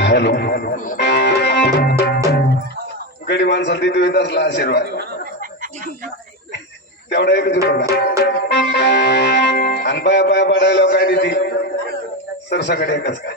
Hello. गडी माणसाला तिथे येत असला आशीर्वाद. तेवढा एकच होतो आणि पाया पाया पाडायला काय देते? सर सगळे एकच काय